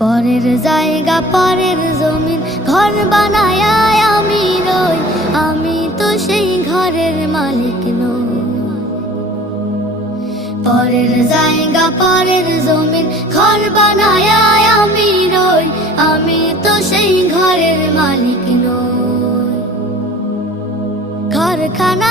পরের জায়গা পরের জমিন ঘর বানায় আমি রই, আমি তো সেই ঘরের মালিক নই। পরের জায়গা পরের জমিন ঘর বানায় আমি রই, আমি তো সেই ঘরের মালিক নই। ঘরখানা